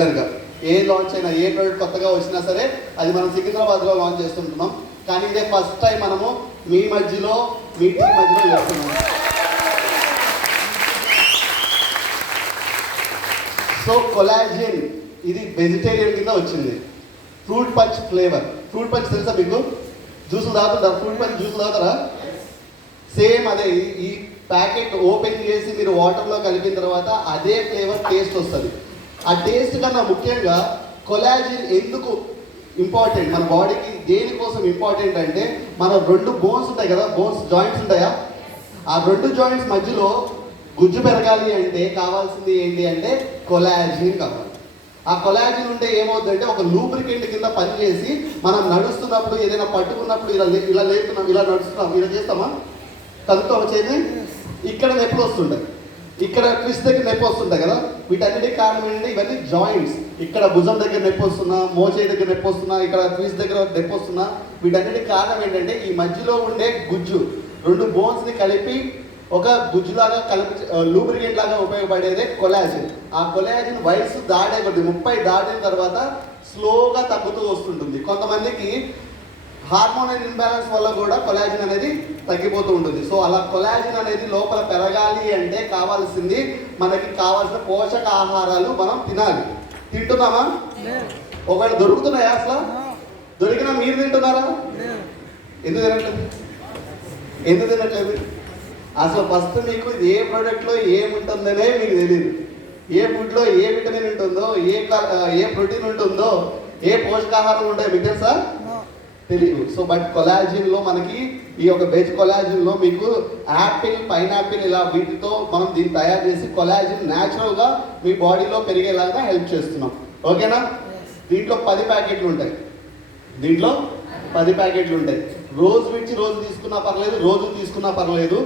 రెగ్యులర్గా ఏ లాంచ్ అయినా ఏ ప్రోడక్ట్ కొత్తగా వచ్చినా సరే అది మనం సికింద్రాబాద్లో లాంచ్ చేస్తుంటున్నాం. కానీ ఇదే ఫస్ట్ టైం మనము మీ మధ్యలో మీ టీం మధ్యలో చేస్తున్నాం. సో కొలాజిన్ ఇది వెజిటేరియన్ కింద వచ్చింది. Fruit punch flavour. Fruit punch తెలుసా మీకు? జ్యూసులు తాగుతుంటారు, ఫ్రూట్ పంచ్ జ్యూసులు తాగుతారా? సేమ్ అదే. ఈ ప్యాకెట్ ఓపెన్ చేసి మీరు వాటర్లో కలిపిన తర్వాత అదే ఫ్లేవర్ టేస్ట్ వస్తుంది. ఆ టేస్ట్ కన్నా ముఖ్యంగా కొలాజిన్ ఎందుకు ఇంపార్టెంట్ మన బాడీకి, దేనికోసం ఇంపార్టెంట్ అంటే మన 2 బోన్స్ ఉంటాయి కదా, బోన్స్ జాయింట్స్ ఉంటాయా, ఆ 2 జాయింట్స్ మధ్యలో గుజ్జు పెరగాలి అంటే కావాల్సింది ఏంటి అంటే కొలాజిన్ కావాలి. ఆ కొలాజిన్ ఉంటే ఏమవుతుందంటే ఒక లూబ్రికెంట్ కింద పనిచేసి మనం నడుస్తున్నప్పుడు ఏదైనా పట్టుకున్నప్పుడు ఇలా లేపుతున్నాం, ఇలా నడుస్తున్నాం, ఇలా చేస్తామా, కలుపుతాం చేతి, ఇక్కడ నొప్పులు వస్తుంటాయి, ఇక్కడ ట్విస్ట్ దగ్గర నొప్పి వస్తుంటాయి కదా. వీటన్నిటికి కారణం ఏంటంటే ఇవన్నీ జాయింట్స్. ఇక్కడ భుజం దగ్గర నొప్పి వస్తున్నా, మోచేయి దగ్గర నొప్పి వస్తున్నా, ఇక్కడ ట్విస్ట్ దగ్గర నొప్పి వస్తున్నా, వీటన్నిటికి కారణం ఏంటంటే ఈ మధ్యలో ఉండే గుజ్జు 2 బోన్స్ని కలిపి ఒక గుజ్జులాగా కలిపి లూబ్రికెంట్ లాగా ఉపయోగపడేదే కొలాజిన్. ఆ కొలాజిన్ వయసు దాటే కొద్ది 30 దాటిన తర్వాత స్లోగా తగ్గుతూ వస్తుంటుంది. కొంతమందికి హార్మోనల్ ఇంబ్యాలెన్స్ వల్ల కూడా కొలాజిన్ అనేది తగ్గిపోతూ ఉంటుంది. సో అలా కొలాజిన్ అనేది లోపల పెరగాలి అంటే కావాల్సింది మనకి కావాల్సిన పోషకాహారాలు మనం తినాలి. తింటున్నామా? ఒకవేళ దొరుకుతున్నాయా? అసలు దొరికినా మీరు తింటున్నారా? ఎందుకు తినట్లేదు? అసలు ఫస్ట్ మీకు ఏ ప్రోడక్ట్లో ఏముంటుందనే మీకు తెలియదు. ఏ ఫుడ్లో ఏ విటమిన్ ఉంటుందో, ఏ ప్రోటీన్ ఉంటుందో, ఏ పోషకాహారం ఉంటాయో మీకు తెలుసా? తెలియదు. సో బట్ కొలాజిన్లో మనకి ఈ యొక్క వెజ్ కొలాజిన్లో మీకు యాపిల్, పైనాపిల్ ఇలా వీటితో మనం దీన్ని తయారు చేసి కొలాజిన్ న్యాచురల్గా మీ బాడీలో పెరిగేలాగా హెల్ప్ చేస్తున్నాం. ఓకేనా? దీంట్లో 10 ప్యాకెట్లు ఉంటాయి. దీంట్లో 10 ప్యాకెట్లు ఉంటాయి. రోజు విడిచి రోజు తీసుకున్నా పర్లేదు, రోజు తీసుకున్నా పర్లేదు.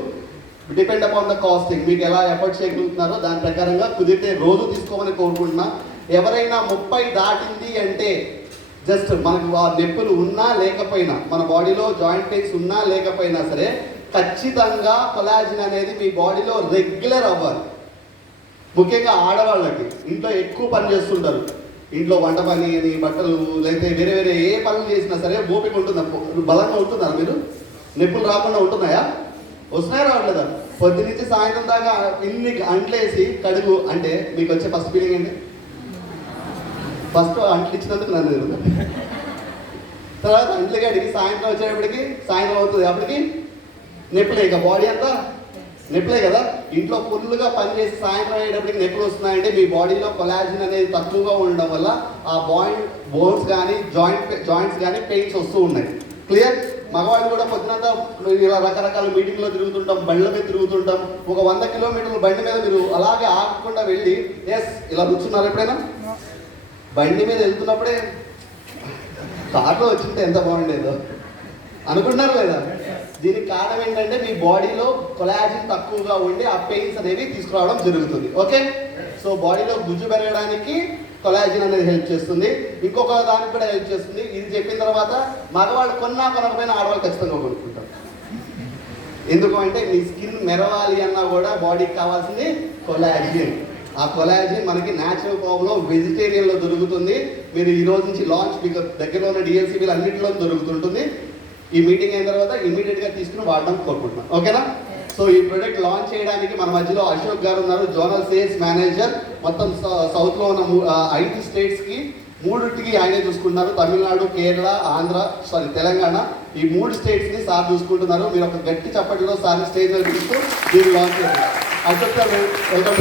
Depend upon the casting. మీకు ఎలా ఎఫర్ట్ చేయగలుగుతున్నారో దాని ప్రకారంగా కుదిరితే రోజు తీసుకోమని కోరుకుంటున్నా. ఎవరైనా 30 దాటింది అంటే జస్ట్ మనకు ఆ నొప్పులు ఉన్నా లేకపోయినా, మన బాడీలో జాయింట్ పెయిన్స్ ఉన్నా లేకపోయినా సరే ఖచ్చితంగా కొలాజిన్ అనేది మీ బాడీలో రెగ్యులర్ అవ్వాలి. ముఖ్యంగా ఆడవాళ్ళకి ఇంట్లో ఎక్కువ పని చేస్తుంటారు. ఇంట్లో వంట పని అని, బట్టలు, లేకపోతే వేరే వేరే ఏ పనులు చేసినా సరే ఓపిక ఉంటుందా? బలంగా ఉంటున్నారా మీరు? నొప్పులు రాకుండా ఉంటున్నాయా? వస్తున్నాయా రావట్లేదా? పొద్దు నుంచి సాయంత్రం దాకా ఇన్ని అంట్లేసి కడుగు అంటే మీకు వచ్చే ఫస్ట్ ఫీలింగ్ ఏంటి? ఫస్ట్ అంట్లు ఇచ్చినందుకు నన్ను జరుగుతుంది. తర్వాత అంట్లు కడిగి సాయంత్రం వచ్చేటప్పటికి సాయంత్రం అవుతుంది, అప్పటికి నొప్పులే, ఇక బాడీ అంతా నొప్పులే కదా. ఇంట్లో ఫుల్గా పనిచేసి సాయంత్రం అయ్యేటప్పటికి నొప్పులు వస్తున్నాయంటే మీ బాడీలో కొలాజిన్ అనేది తక్కువగా ఉండడం వల్ల ఆ బోన్స్ కానీ జాయింట్స్ కానీ పెయిన్స్ వస్తూ ఉన్నాయి. క్లియర్? మగవాళ్ళు కూడా పొద్దునంతా ఇలా రకరకాల మీటింగ్లో తిరుగుతుంటాం, బండ్ల మీద తిరుగుతుంటాం. ఒక 100 కిలోమీటర్ల బండి మీద మీరు అలాగే ఆగకుండా వెళ్ళి ఇలా కూర్చున్నారు ఎప్పుడైనా? బండి మీద వెళ్తున్నప్పుడే కార్లో వచ్చింటే ఎంత బాగుండేదో అనుకుంటున్నారు లేదా? దీనికి కారణం ఏంటంటే మీ బాడీలో కొలాజిన్ తక్కువగా ఉండి ఆ పెయిన్స్ అనేవి తీసుకురావడం జరుగుతుంది. ఓకే? సో బాడీలో గుజ్జు పెరగడానికి కొలాజిన్ అనేది హెల్ప్ చేస్తుంది. ఇంకొక దానికి కూడా హెల్ప్ చేస్తుంది. ఇది చెప్పిన తర్వాత మగవాళ్ళు కొనకపోయినా ఆడవాళ్ళు ఖచ్చితంగా కొనుక్కుంటారు. ఎందుకు అంటే మీ స్కిన్ మెరవాలి అన్నా కూడా బాడీకి కావాల్సింది కొలాజిన్. ఆ కొలాజిన్ మనకి న్యాచురల్ ఫామ్లో వెజిటేరియన్లో దొరుకుతుంది. మీరు ఈ రోజు నుంచి లాంచ్ మీకు దగ్గరలో ఉన్న డిఎల్సీబీలు అన్నింటిలో దొరుకుతుంటుంది. ఈ మీటింగ్ అయిన తర్వాత ఇమీడియట్గా తీసుకుని వాడడం కోరుకుంటున్నాం. ఓకేనా? సో ఈ ప్రోడక్ట్ లాంచ్ చేయడానికి మన మధ్యలో అశోక్ గారు ఉన్నారు, జోనల్ సేల్స్ మేనేజర్. మొత్తం సౌత్లో ఉన్న 5 స్టేట్స్కి 3టికి ఆయనే చూసుకుంటున్నారు. తమిళనాడు, కేరళ, తెలంగాణ ఈ 3 స్టేట్స్ని సార్ చూసుకుంటున్నారు. మీరు ఒక గట్టి చప్పటిలో సార్ని స్టేజ్ మీద పిలుస్తూ మీరు లాంచ్ చేస్తారు. అశోక్ గారు వెల్కమ్.